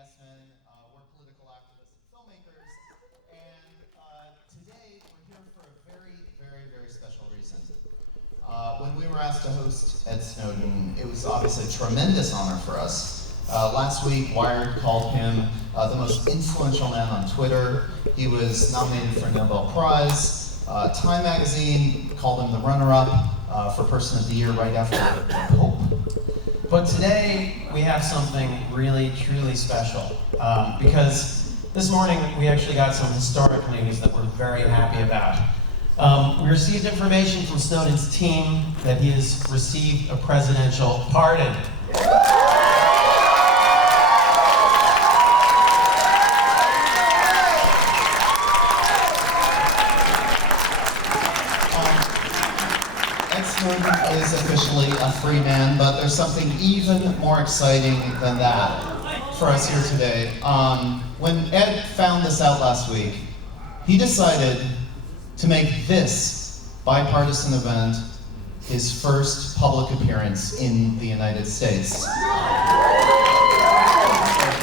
Yes Men. We're political activists and filmmakers, and today we're here for a very, very, very special reason. When we were asked to host Ed Snowden, it was obviously a tremendous honor for us. Last week, Wired called him the most influential man on Twitter. He was nominated for a Nobel Prize. Time magazine called him the runner-up for Person of the Year right after the Pope. But today, we have something really, truly special. Because this morning, we actually got some historic news that we're very happy about. We received information from Snowden's team that he has received a presidential pardon. Snowden is officially a free man, but there's something even more exciting than that for us here today. When Ed found this out last week, he decided to make this bipartisan event his first public appearance in the United States.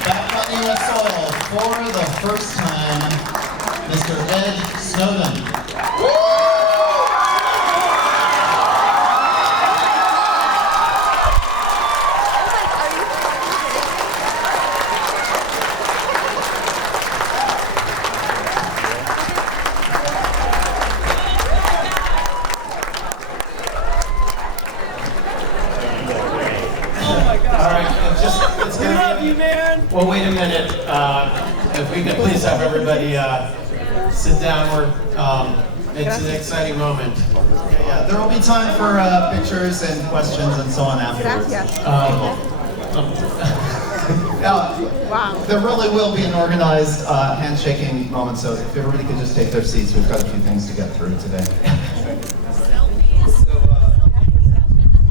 Back on U.S. soil for the first time, Mr. Ed Snowden. Well, wait a minute. If we could please have everybody sit down. It's an exciting moment. Yeah, there will be time for pictures and questions and so on afterwards. There really will be an organized handshaking moment, so if everybody could just take their seats, we've got a few things to get through today.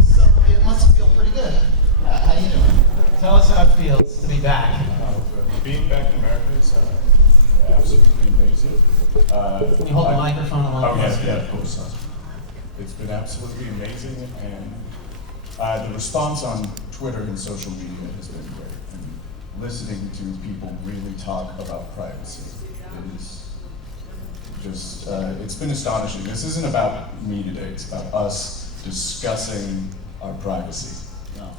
So it must feel pretty good. How you doing? Tell us how it feels to be back. Being back in America is absolutely amazing. Can you hold the microphone a little closer? Yeah, of course. It's been absolutely amazing, and the response on Twitter and social media has been great. And listening to people really talk about privacy is just, it's been astonishing. This isn't about me today, it's about us discussing our privacy. Yeah.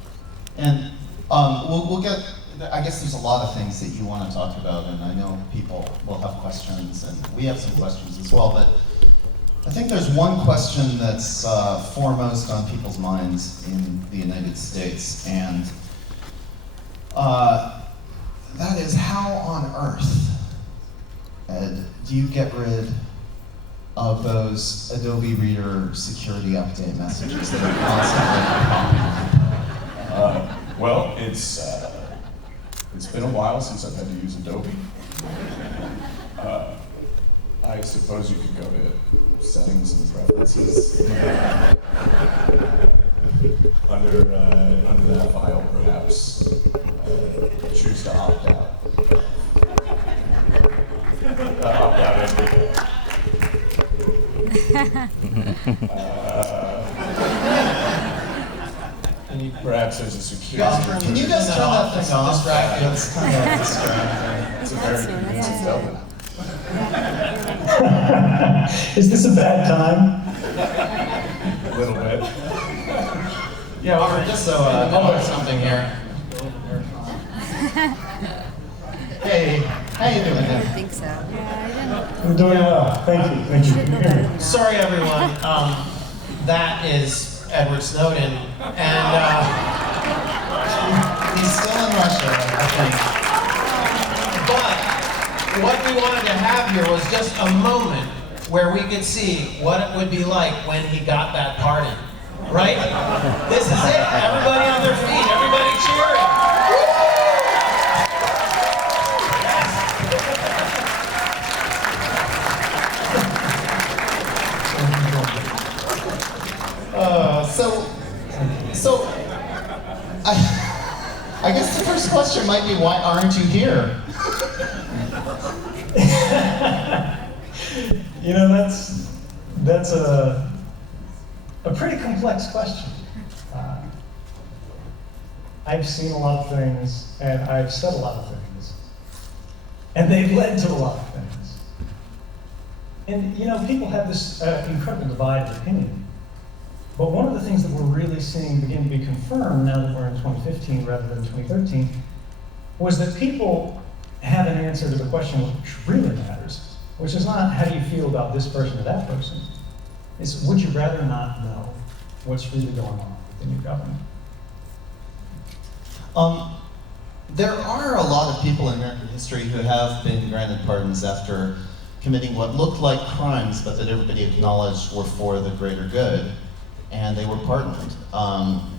And we'll get, I guess there's a lot of things that you want to talk about, and I know people will have questions, and we have some questions as well, but I think there's one question that's foremost on people's minds in the United States, and that is, how on earth, Ed, do you get rid of those Adobe Reader security update messages that are constantly popping up? Well, it's been a while since I've had to use Adobe. I suppose you could go to settings and preferences. Under that file, perhaps choose to opt out. Opt out every perhaps there's a security. Can you guys turn that thing off? It's kind of distracting. It's a very convincing element. Is this a bad time? A little bit. Yeah, well, we're just so or something here. Hey, how you doing? I think so. Yeah, I'm doing well. Thank you. Thank you. Sorry, everyone. That is Edward Snowden, and he's still in Russia, I think. But what we wanted to have here was just a moment where we could see what it would be like when he got that pardon. Right? This is it. Everybody on their feet. Everybody cheering. So I guess the first question might be, why aren't you here? You know, that's a pretty complex question. I've seen a lot of things, and I've said a lot of things, And they've led to a lot of things. And people have this incredible divided opinion. But one of the things that we're really seeing begin to be confirmed now that we're in 2015 rather than 2013 was that people have an answer to the question which really matters, which is not how do you feel about this person or that person. It's would you rather not know what's really going on within your government? There are a lot of people in American history who have been granted pardons after committing what looked like crimes, but that everybody acknowledged were for the greater good, and they were pardoned.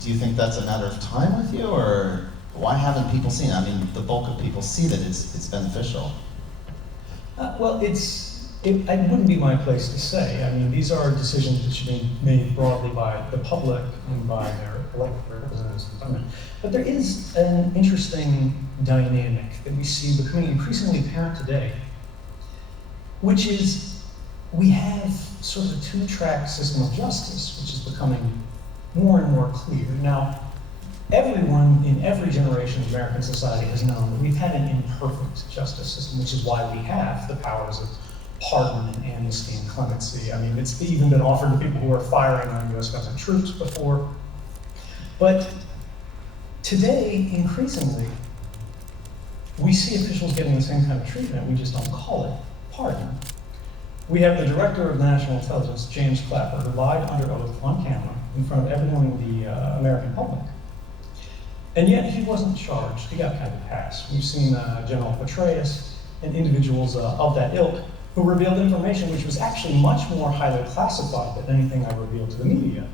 Do you think that's a matter of time with you, or why haven't people seen it? I mean, the bulk of people see that it's beneficial. Well, it wouldn't be my place to say. I mean, these are decisions that should be made broadly by the public and by their elected representatives in government. But there is an interesting dynamic that we see becoming increasingly apparent today, which is we have sort of a two-track system of justice, which is becoming more and more clear. Now, everyone in every generation of American society has known that we've had an imperfect justice system, which is why we have the powers of pardon and amnesty and clemency. I mean, it's even been offered to people who are firing on U.S. government troops before. But today, increasingly, we see officials getting the same kind of treatment, we just don't call it pardon. We have the Director of National Intelligence, James Clapper, who lied under oath on camera in front of everyone in the American public. And yet he wasn't charged, he got kind of passed. We've seen General Petraeus and individuals of that ilk who revealed information which was actually much more highly classified than anything I revealed to the media.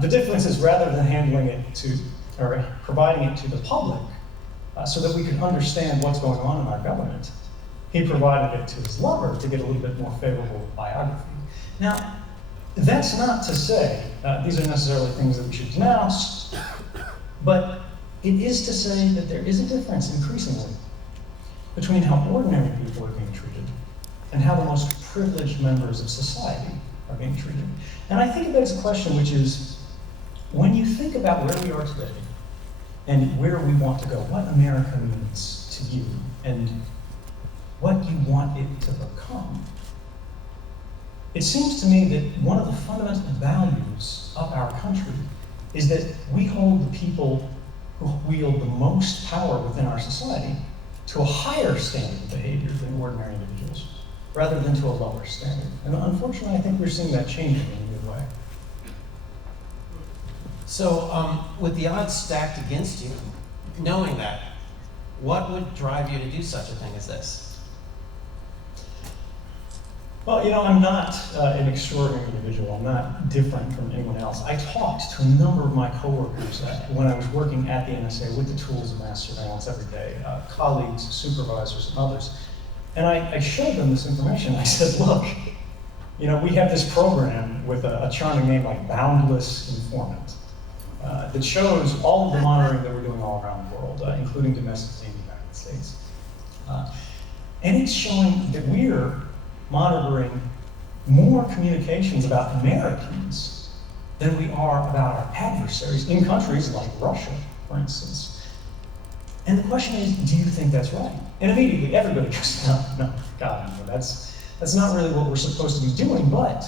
The difference is rather than handling it to, or providing it to the public so that we could understand what's going on in our government, he provided it to his lover to get a little bit more favorable biography. Now, that's not to say these are necessarily things that we should denounce, but it is to say that there is a difference increasingly between how ordinary people are being treated and how the most privileged members of society are being treated. And I think it begs a question, which is, when you think about where we are today and where we want to go, what America means to you and what you want it to become, it seems to me that one of the fundamental values of our country is that we hold the people who wield the most power within our society to a higher standard of behavior than ordinary individuals, rather than to a lower standard. And unfortunately, I think we're seeing that changing in a new way. So, with the odds stacked against you, knowing that, what would drive you to do such a thing as this? Well, I'm not an extraordinary individual. I'm not different from anyone else. I talked to a number of my coworkers when I was working at the NSA with the tools of mass surveillance every day, colleagues, supervisors, and others. And I showed them this information. I said, look, we have this program with a charming name like Boundless Informant that shows all of the monitoring that we're doing all around the world, including domestically in the United States. And it's showing that we're monitoring more communications about Americans than we are about our adversaries in countries like Russia, for instance. And the question is, do you think that's right? And immediately everybody goes, no, God, that's not really what we're supposed to be doing, but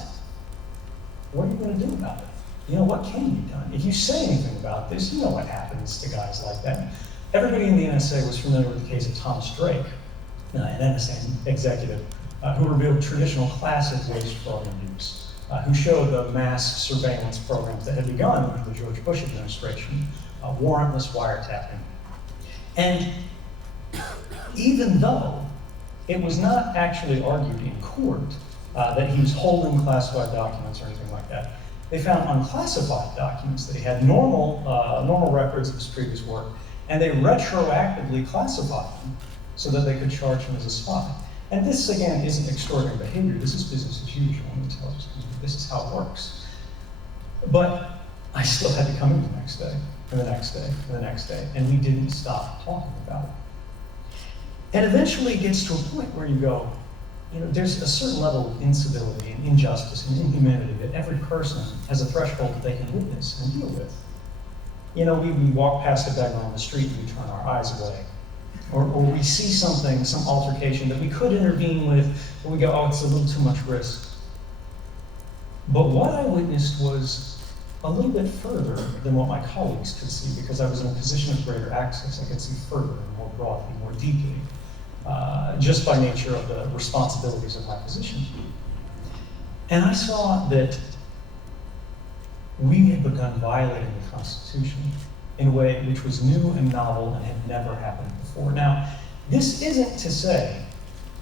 what are you going to do about it? What can be done? If you say anything about this, you know what happens to guys like that. Everybody in the NSA was familiar with the case of Thomas Drake, an NSA executive who revealed traditional classic waste fraud and abuse, who showed the mass surveillance programs that had begun under the George Bush administration, warrantless wiretapping. And even though it was not actually argued in court that he was holding classified documents or anything like that, they found unclassified documents that he had normal records of his previous work, and they retroactively classified them so that they could charge him as a spy. And this, again, isn't extraordinary behavior. This is business as usual in the intelligence community. This is how it works. But I still had to come in the next day, and the next day, and the next day, and we didn't stop talking about it. And eventually it gets to a point where you go, there's a certain level of incivility and injustice and inhumanity that every person has a threshold that they can witness and deal with. We walk past a beggar on the street and we turn our eyes away. or we see something, some altercation that we could intervene with, but we go, oh, it's a little too much risk. But what I witnessed was a little bit further than what my colleagues could see, because I was in a position of greater access. I could see further and more broadly, more deeply, just by nature of the responsibilities of my position. And I saw that we had begun violating the Constitution in a way which was new and novel and had never happened before. Now, this isn't to say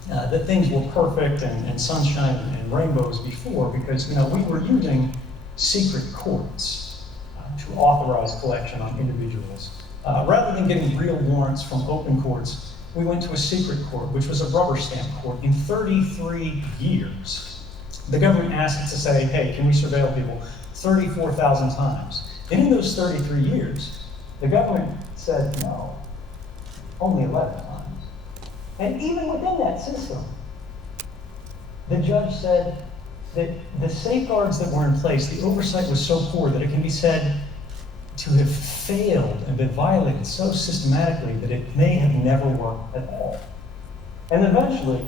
that things were perfect and sunshine and rainbows before, because we were using secret courts to authorize collection on individuals. Rather than getting real warrants from open courts, we went to a secret court, which was a rubber stamp court. In 33 years, the government asked it to say, hey, can we surveil people 34,000 times? And in those 33 years, the government said no, only 11 times. And even within that system, the judge said that the safeguards that were in place, the oversight was so poor that it can be said to have failed and been violated so systematically that it may have never worked at all. And eventually,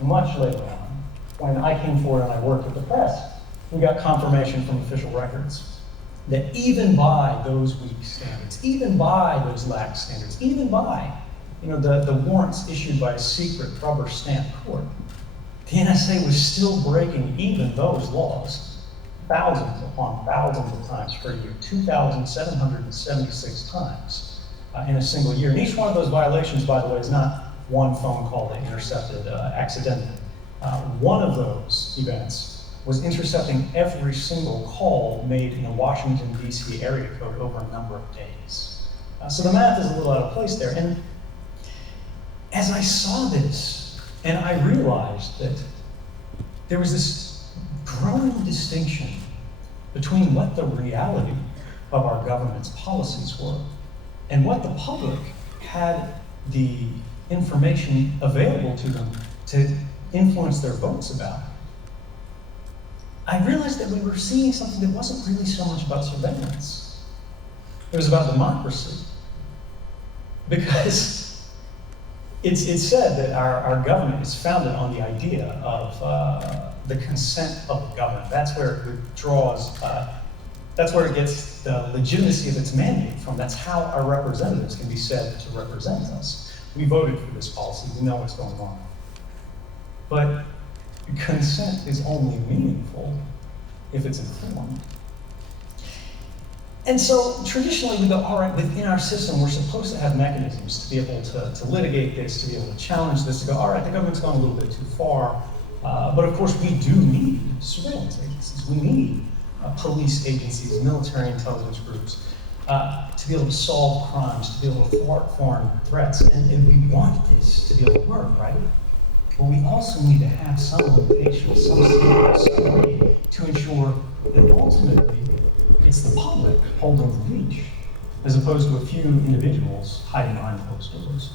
much later on, when I came forward and I worked with the press, we got confirmation from official records that even by those weak standards, even by those lax standards, even by the warrants issued by a secret rubber stamp court, the NSA was still breaking even those laws thousands upon thousands of times per year, 2,776 times in a single year. And each one of those violations, by the way, is not one phone call they intercepted accidentally. One of those events was intercepting every single call made in a Washington, D.C. area code over a number of days. So the math is a little out of place there. And as I saw this, and I realized that there was this growing distinction between what the reality of our government's policies were and what the public had the information available to them to influence their votes about, I realized that we were seeing something that wasn't really so much about surveillance. It was about democracy. Because it's said that our government is founded on the idea of the consent of the governed. That's where it draws, that's where it gets the legitimacy of its mandate from. That's how our representatives can be said to represent us. We voted for this policy, we know what's going on. But consent is only meaningful if it's informed. And so traditionally we go, all right, within our system, we're supposed to have mechanisms to be able to litigate this, to be able to challenge this, to go, all right, the government's gone a little bit too far. But of course, we do need surveillance agencies. We need police agencies, military intelligence groups, to be able to solve crimes, to be able to thwart foreign threats. And we want this to be able to work, right? But we also need to have some limitation, some way to ensure that ultimately it's the public holding the leash, as opposed to a few individuals hiding behind closed doors.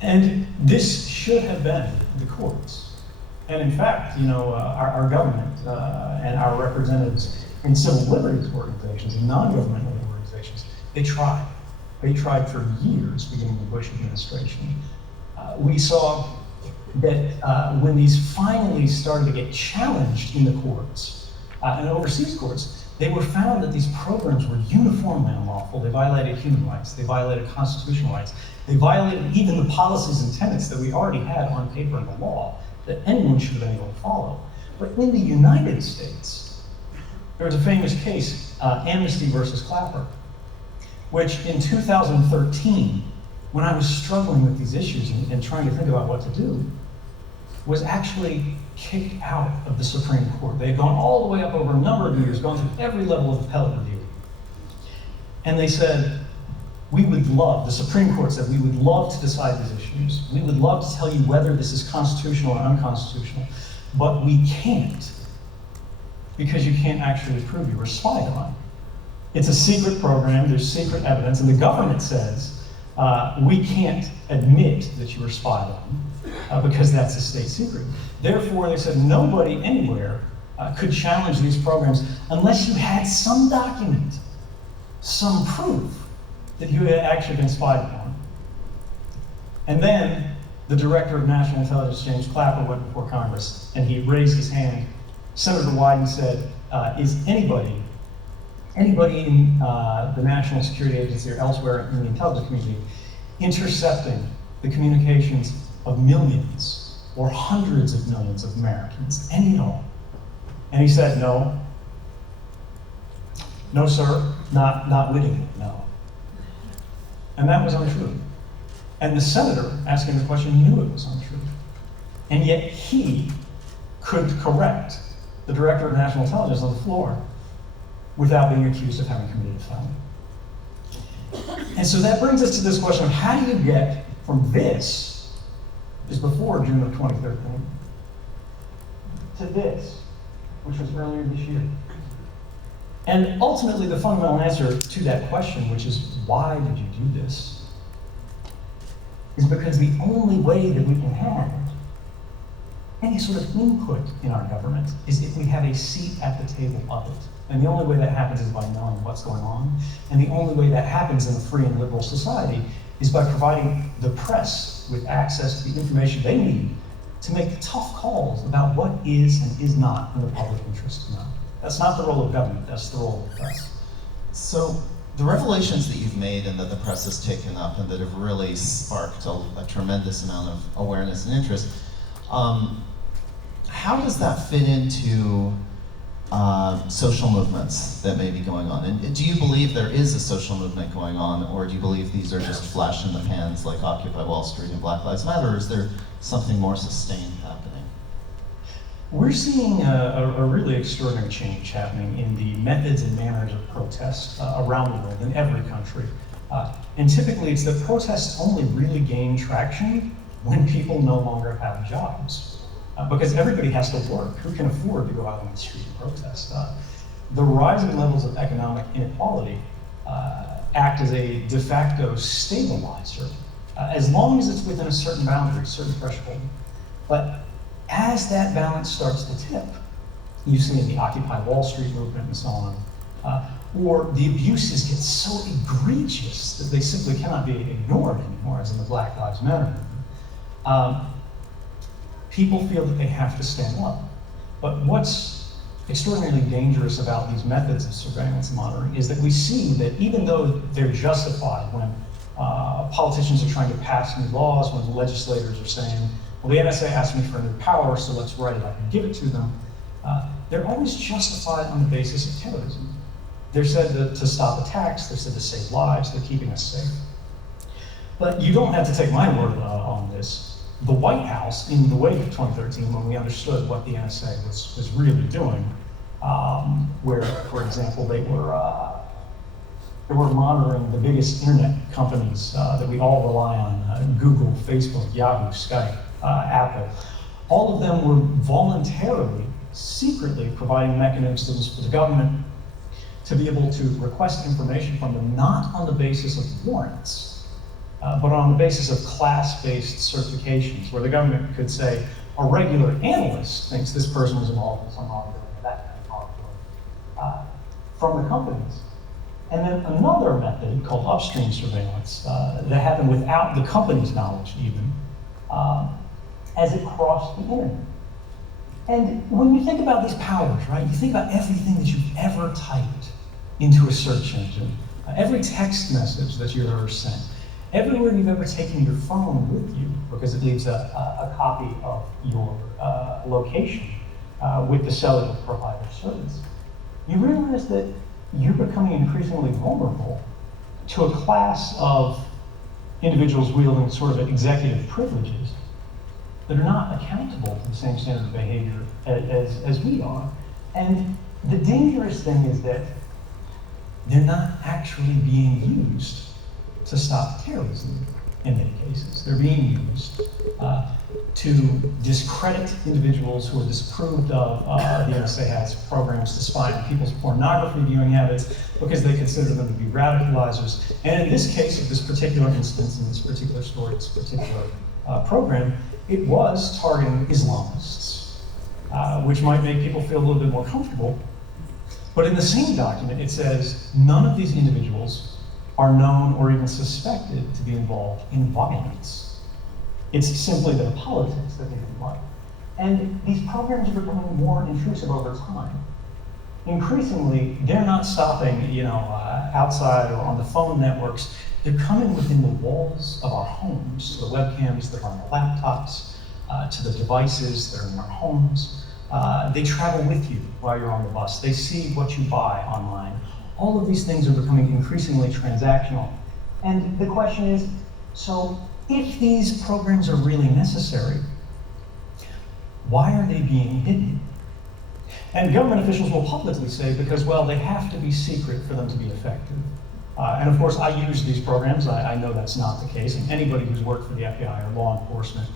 And this should have been the courts. And in fact, our government and our representatives in civil liberties organizations and non-governmental organizations, they tried. They tried for years, beginning with the Bush administration. We saw that when these finally started to get challenged in the courts and overseas courts, they were found that these programs were uniformly unlawful. They violated human rights. They violated constitutional rights. They violated even the policies and tenets that we already had on paper in the law that anyone should have been able to follow. But in the United States, there was a famous case, Amnesty versus Clapper, which in 2013, when I was struggling with these issues and trying to think about what to do, was actually kicked out of the Supreme Court. They had gone all the way up over a number of years, gone through every level of appellate review. And they said, the Supreme Court said, we would love to decide these issues. We would love to tell you whether this is constitutional or unconstitutional, but we can't, because you can't actually prove you were spied on. It's a secret program, there's secret evidence, and the government says, we can't admit that you were spied on, because that's a state secret. Therefore, they said nobody anywhere could challenge these programs unless you had some document, some proof that you had actually been spied on. And then the director of national intelligence, James Clapper, went before Congress, and he raised his hand. Senator Wyden said, is anybody in the National Security Agency or elsewhere in the intelligence community intercepting the communications of millions or hundreds of millions of Americans, any at all? And he said, no. No, sir, not wittingly, no. And that was untrue. And the senator asking the question knew it was untrue. And yet he could correct the director of national intelligence on the floor without being accused of having committed a felony. And so that brings us to this question of how do you get from this is before June of 2013, to this, which was earlier this year. And ultimately, the fundamental answer to that question, which is why did you do this, is because the only way that we can have any sort of input in our government is if we have a seat at the table of it. And the only way that happens is by knowing what's going on. And the only way that happens in a free and liberal society is by providing the press with access to the information they need to make the tough calls about what is and is not in the public interest. No. That's not the role of government, that's the role of the press. So the revelations that you've made and that the press has taken up and that have really sparked a tremendous amount of awareness and interest, how does that fit into social movements that may be going on? And do you believe there is a social movement going on, or do you believe these are just flash in the pans like Occupy Wall Street and Black Lives Matter, or is there something more sustained happening? We're seeing a really extraordinary change happening in the methods and manners of protest around the world, in every country. And typically it's that protests only really gain traction when people no longer have jobs. Because everybody has to work. Who can afford to go out on the street and protest? The rising levels of economic inequality act as a de facto stabilizer, as long as it's within a certain boundary, certain threshold. But as that balance starts to tip, you see in the Occupy Wall Street movement and so on, or the abuses get so egregious that they simply cannot be ignored anymore, as in the Black Lives Matter movement. People feel that they have to stand up. But what's extraordinarily dangerous about these methods of surveillance and monitoring is that we see that even though they're justified when politicians are trying to pass new laws, when the legislators are saying, well, the NSA asked me for new power, so let's write it up and give it to them, they're always justified on the basis of terrorism. They're said to stop attacks, they're said to save lives, they're keeping us safe. But you don't have to take my word on this. The White House, in the wake of 2013, when we understood what the NSA was really doing, where, for example, they were monitoring the biggest internet companies that we all rely on, Google, Facebook, Yahoo, Skype, Apple, all of them were voluntarily, secretly providing mechanisms for the government to be able to request information from them, not on the basis of warrants, but on the basis of class-based certifications, where the government could say, a regular analyst thinks this person was involved in some wrongdoing, that kind of wrongdoing, from the companies. And then another method called upstream surveillance that happened without the company's knowledge even, as it crossed the internet. And when you think about these powers, right, you think about everything that you've ever typed into a search engine, every text message that you've ever sent, everywhere you've ever taken your phone with you, because it leaves a copy of your location with the cellular provider service, you realize that you're becoming increasingly vulnerable to a class of individuals wielding sort of executive privileges that are not accountable to the same standard of behavior as we are. And the dangerous thing is that they're not actually being used to stop terrorism in many cases. They're being used to discredit individuals who are disapproved of. The NSA has programs to spy on people's pornography viewing habits because they consider them to be radicalizers. And in this case, of this particular instance, in this particular story, this particular program, it was targeting Islamists, which might make people feel a little bit more comfortable. But in the same document, it says none of these individuals are known or even suspected to be involved in violence. It's simply their politics that they didn't like. And these programs are becoming more intrusive over time. Increasingly, they're not stopping, outside or on the phone networks. They're coming within the walls of our homes, to the webcams that are on the laptops, to the devices that are in our homes. They travel with you while you're on the bus. They see what you buy online. All of these things are becoming increasingly transactional. And the question is, so if these programs are really necessary, why are they being hidden? And government officials will publicly say because, well, they have to be secret for them to be effective. And of course, I use these programs. I know that's not the case. And anybody who's worked for the FBI or law enforcement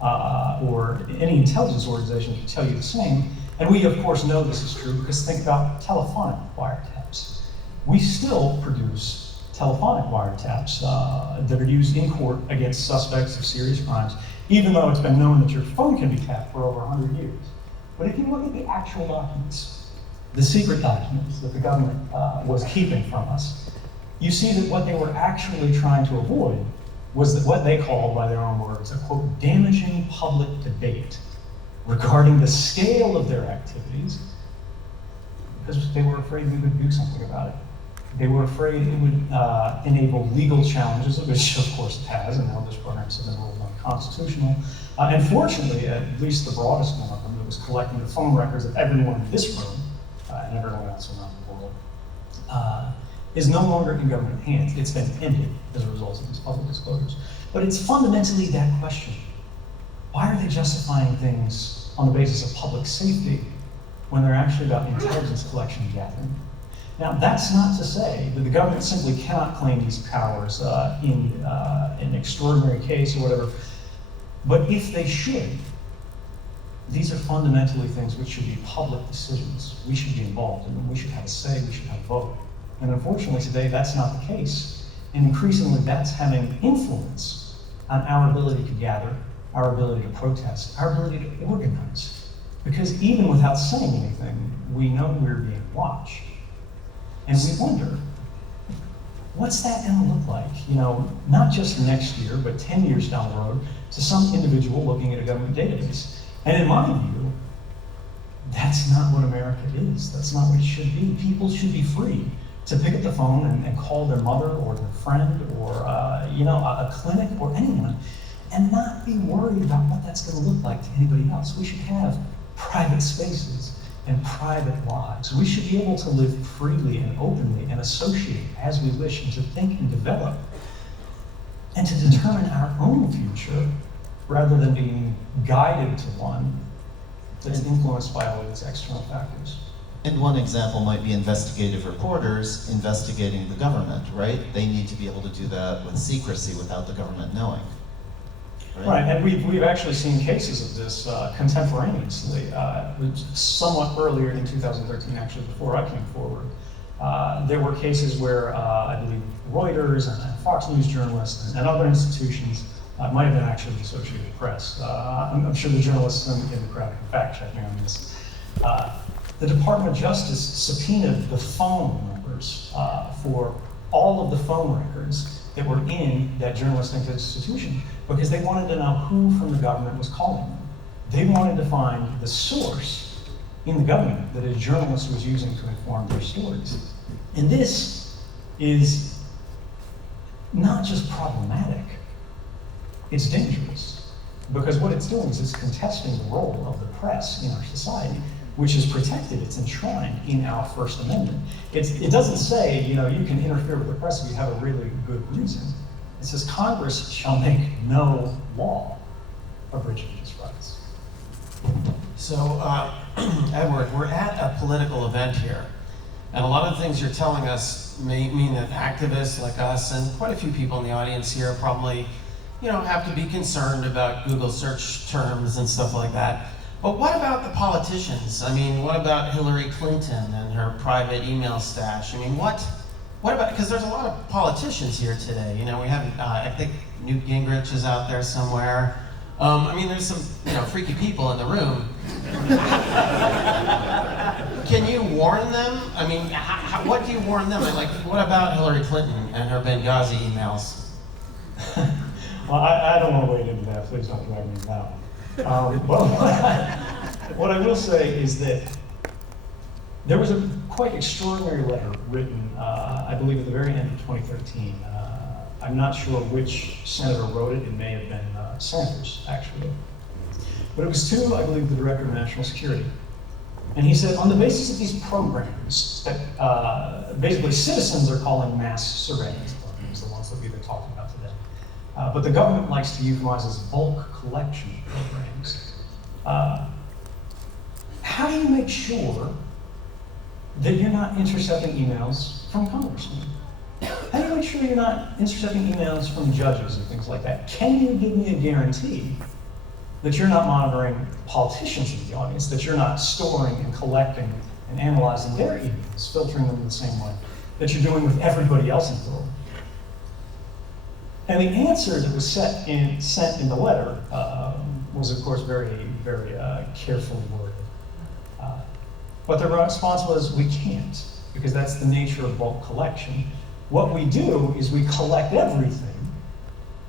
or any intelligence organization can tell you the same. And we, of course, know this is true because think about telephonic wiretaps. We still produce telephonic wiretaps that are used in court against suspects of serious crimes, even though it's been known that your phone can be tapped for over 100 years. But if you look at the actual documents, the secret documents that the government was keeping from us, you see that what they were actually trying to avoid was that what they called, by their own words, a quote, damaging public debate regarding the scale of their activities, because they were afraid we would do something about it. They were afraid it would enable legal challenges, which of course it has, and now those programs have been ruled unconstitutional. And fortunately, at least the broadest one of them, that was collecting the phone records of everyone in this room and everyone else around the world, is no longer in government hands. It's been ended as a result of these public disclosures. But it's fundamentally that question. Why are they justifying things on the basis of public safety when they're actually about intelligence collection and gathering? Now, that's not to say that the government simply cannot claim these powers in an extraordinary case or whatever. But if they should, these are fundamentally things which should be public decisions. We should be involved in them. We should have a say. We should have a vote. And unfortunately today, that's not the case. And increasingly, that's having influence on our ability to gather, our ability to protest, our ability to organize. Because even without saying anything, we know we're being watched. And we wonder, what's that going to look like? Not just next year, but 10 years down the road, to some individual looking at a government database. And in my view, that's not what America is. That's not what it should be. People should be free to pick up the phone and call their mother or their friend or a clinic or anyone, and not be worried about what that's going to look like to anybody else. We should have private spaces and private lives. We should be able to live freely and openly and associate as we wish and to think and develop and to determine our own future rather than being guided to one that's influenced by all of its external factors. And one example might be investigative reporters investigating the government, right? They need to be able to do that with secrecy without the government knowing. Right, and we've actually seen cases of this contemporaneously, somewhat earlier in 2013, actually, before I came forward. There were cases where I believe Reuters and Fox News journalists and other institutions might have been actually the Associated Press. I'm sure the journalists in the crowd can fact check me on this. The Department of Justice subpoenaed the phone numbers for all of the phone records that were in that journalistic institution because they wanted to know who from the government was calling them. They wanted to find the source in the government that a journalist was using to inform their stories. And this is not just problematic, it's dangerous. Because what it's doing is it's contesting the role of the press in our society, which is protected, it's enshrined in our First Amendment. It doesn't say, you can interfere with the press if you have a really good reason. It says Congress shall make no law abridging these rights. So, Edward, we're at a political event here. And a lot of the things you're telling us may mean that activists like us and quite a few people in the audience here probably, have to be concerned about Google search terms and stuff like that. But what about the politicians? What about Hillary Clinton and her private email stash? What about, because there's a lot of politicians here today. We have, I think Newt Gingrich is out there somewhere. There's some, freaky people in the room. Can you warn them? What do you warn them? What about Hillary Clinton and her Benghazi emails? Well, I don't want to wade into that. Please don't drag me into that one. Well, what I will say is that there was a quite extraordinary letter written, I believe, at the very end of 2013. I'm not sure which senator wrote it. It may have been Sanders, actually. But it was to, I believe, the Director of National Security. And he said, on the basis of these programs that basically citizens are calling mass surveillance programs, the ones that we've been talking about today, but the government likes to euphemize as bulk collection programs. How do you make sure that you're not intercepting emails from congressmen? How do you make sure you're not intercepting emails from judges and things like that? Can you give me a guarantee that you're not monitoring politicians in the audience, that you're not storing and collecting and analyzing their emails, filtering them in the same way that you're doing with everybody else in the world? And the answer that was sent in the letter was, of course, very, very carefully worded. But the response was, we can't, because that's the nature of bulk collection. What we do is we collect everything,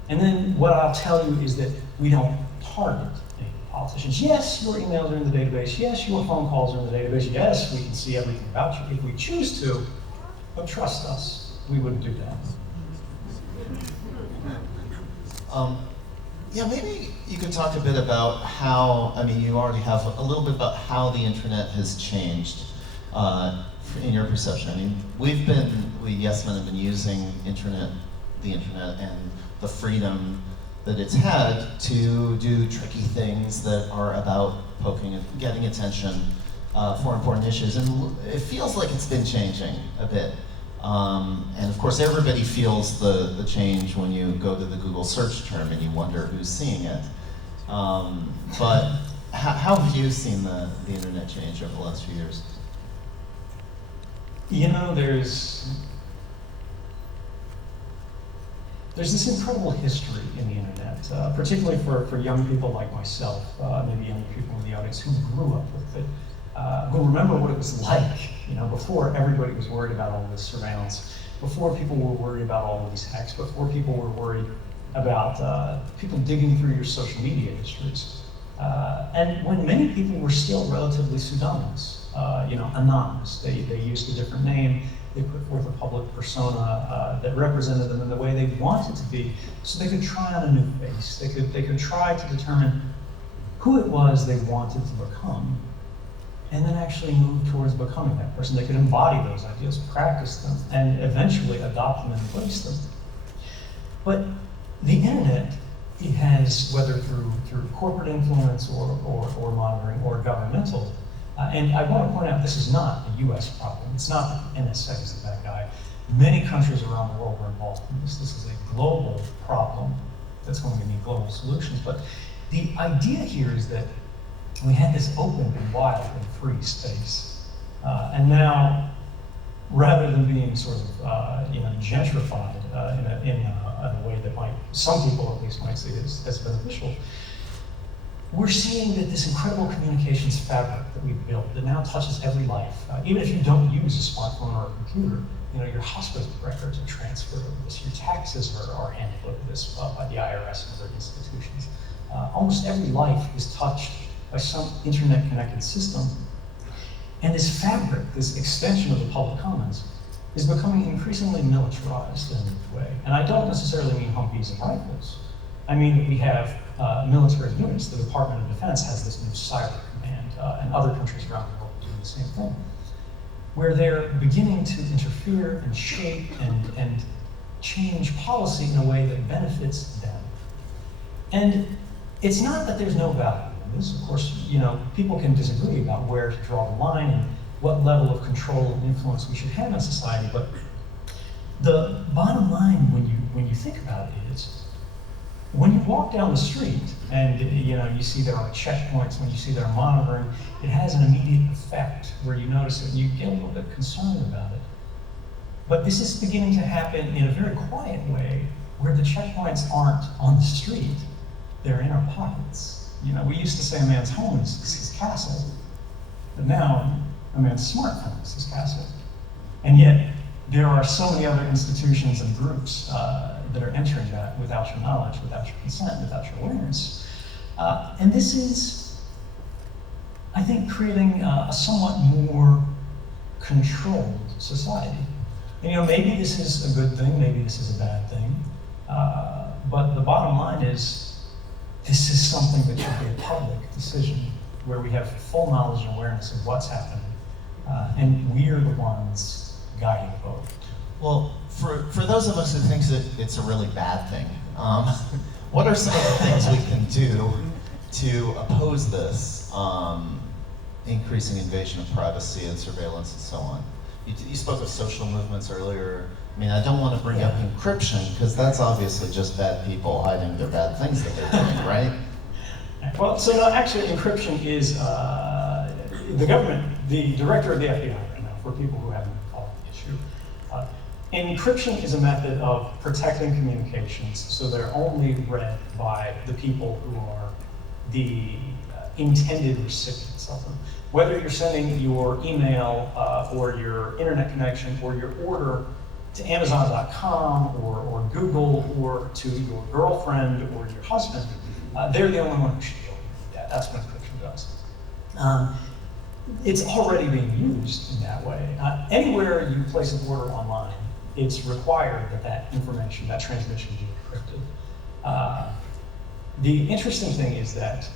and then what I'll tell you is that we don't target any politicians. Yes, your emails are in the database. Yes, your phone calls are in the database. Yes, we can see everything about you if we choose to, but trust us, we wouldn't do that. Yeah, maybe you could talk a bit about how, I mean, you already have a little bit about how the internet has changed in your perception. I mean, we Yes Men have been using the internet and the freedom that it's had to do tricky things that are about poking and getting attention for important issues. And it feels like it's been changing a bit. And of course, everybody feels the change when you go to the Google search term and you wonder who's seeing it. But how have you seen the internet change over the last few years? You know, there's this incredible history in the internet, particularly for young people like myself, maybe young people in the audience who grew up with it, who remember what it was like, you know, before everybody was worried about all this surveillance, before people were worried about all of these hacks, before people were worried about people digging through your social media histories. And when many people were still relatively pseudonymous, you know, anonymous, they used a different name, they put forth a public persona that represented them in the way they wanted to be, so they could try on a new face. They could try to determine who it was they wanted to become, and then actually move towards becoming that person. They could embody those ideas, practice them, and eventually adopt them and embrace them. But the internet, it has, whether through corporate influence or monitoring or governmental, and I want to point out this is not a US problem. It's not that the NSA is the bad guy. Many countries around the world are involved in this. This is a global problem that's going to need global solutions. But the idea here is that we had this open and wild and free space. And now, rather than being sort of gentrified in a way that some people at least might see as beneficial, we're seeing that this incredible communications fabric that we've built that now touches every life, even if you don't use a smartphone or a computer, you know, your hospital records are transferred over this, your taxes are handled over this by the IRS and other institutions. Almost every life is touched by some internet-connected system. And this fabric, this extension of the public commons, is becoming increasingly militarized in a way. And I don't necessarily mean Humvees and rifles. I mean, we have military units. The Department of Defense has this new cyber command, and other countries around the world are doing the same thing, where they're beginning to interfere and shape and change policy in a way that benefits them. And it's not that there's no value in this. Of course, you know, people can disagree about where to draw the line and what level of control and influence we should have in society, but the bottom line when you think about it is, when you walk down the street and you see there are checkpoints, when you see there are monitoring, it has an immediate effect where you notice it and you get a little bit concerned about it. But this is beginning to happen in a very quiet way, where the checkpoints aren't on the street, they're in our pockets. You know, we used to say a man's home is his castle, but now a man's smartphone is his castle. And yet, there are so many other institutions and groups that are entering that without your knowledge, without your consent, without your awareness. And this is, I think, creating a somewhat more controlled society. And, maybe this is a good thing, maybe this is a bad thing, but the bottom line is, this is something that should be a public decision, where we have full knowledge and awareness of what's happening, and we're the ones guiding the vote. Well, for those of us who think that it's a really bad thing, what are some of the things we can do to oppose this increasing invasion of privacy and surveillance and so on? You spoke of social movements earlier. I mean, I don't want to bring up encryption, because that's obviously just bad people hiding their bad things that they're doing, right? Well, so no, actually, encryption is the government, the director of the FBI right now, for people who haven't followed the issue. Encryption is a method of protecting communications, so they're only read by the people who are the intended recipients of them. Whether you're sending your email or your internet connection or your order to Amazon.com or Google or to your girlfriend or your husband, they're the only one who should be able to do that. That's what encryption does. It's already being used in that way. Anywhere you place an order online, it's required that that information, that transmission be encrypted. The interesting thing is that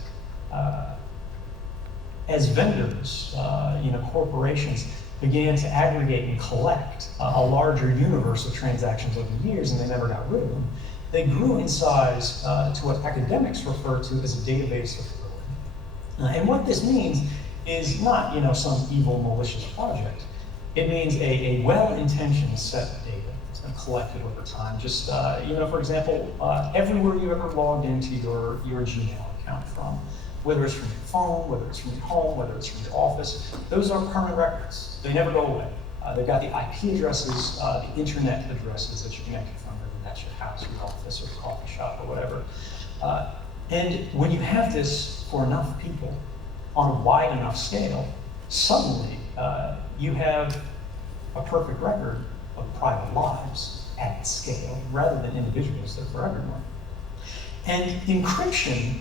as vendors, corporations began to aggregate and collect a larger universe of transactions over the years, and they never got rid of them, they grew in size to what academics refer to as a database of authority. And what this means is not, some evil, malicious project. It means a well-intentioned set of data that's been collected over time. Just, for example, everywhere you ever logged into your Gmail account from, whether it's from your phone, whether it's from your home, whether it's from your office, those are permanent records. They never go away. They've got the IP addresses, the internet addresses that you're connected from, whether that's your house, your office, or coffee shop, or whatever. And when you have this for enough people on a wide enough scale, suddenly you have a perfect record of private lives at scale, rather than individuals that are for everyone. And encryption